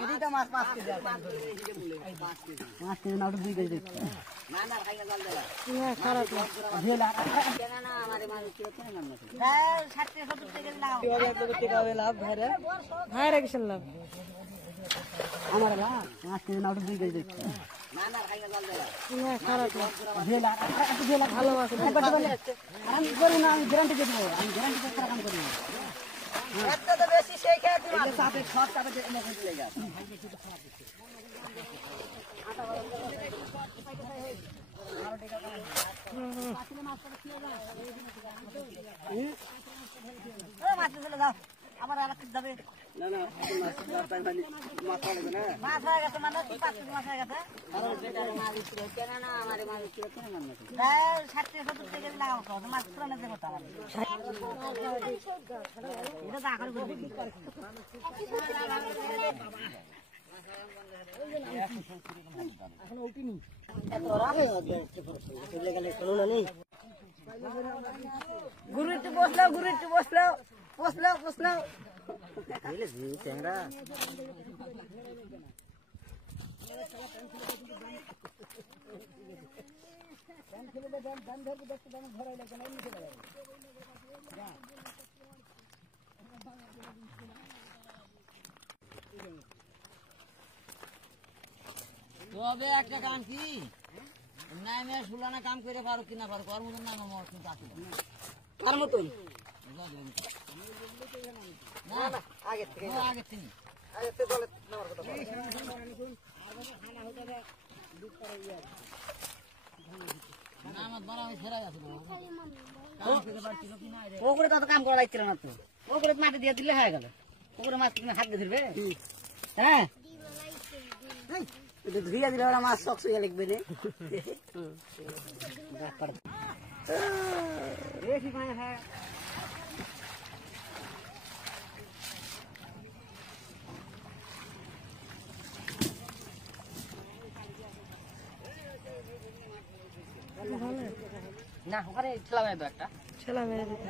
এটাই তো মাছ 5 কেজি আছে 5 কেজি না 2 কেজি দিচ্ছে না না খাইলা জল দেলা না খারাপ ঢেলা কেন না আমারে মাছ কিলো কেন না হ্যাঁ 60 70 টাকা লাভ কিভাবে টাকা হবে লাভ ভাইরে ভাইরে কিসের লাভ আমার না 5 কেজি না 2 কেজি দিচ্ছে না না খাইলা জল দেলা না খারাপ ঢেলা ভালো মাছ আমি করি না আমি গ্যারান্টি দেব আমি গ্যারান্টি দিয়ে কাম করি একটা তো বেশি সেই খেয়ে দিবা চাপে সব চাপে এনে দিলে গা মাছ চলে যাও আবার আর কি যাবে না না মাছ মানে মাছ লাগে না মাছ হয়ে গেছে মানে কি 5 কেজি মাছ হয়ে গেছে আর বেটার মাছ ছিল কেন না আমারে মাছ ছিল কেন না হ্যাঁ 60 70 টাকা লাগাও তো মাছ পুরানো দেব তো আমার এটা দা করে বলবি এখন ওইটিনি এত রাবে চলে গেলে কোনো না নেই গুরু একটু বসলাও বুঝলে জি চ্যাংড়া তবে একটা কাম কি নামে সুলানা কাম করে পারো কিনা পারো কর মতন নাম আমার কিন্তু আছে তার মতন না না আগে থেকে বলে নামার কথা ওগুলো তো কাম করা যাচ্ছিল না তো ওগুলো মাটি দিয়ে দিলে হয়ে গেল ওগুলো মাছ তুমি হাত দিয়ে ধরবে হ্যাঁ ধুইয়া দিলে ওরা মাছ শখ শুয়ে লিখবে রে হ্যাঁ না ওখানে ঠেলা মেরে দাও একটা ঠেলা মেরে দিতে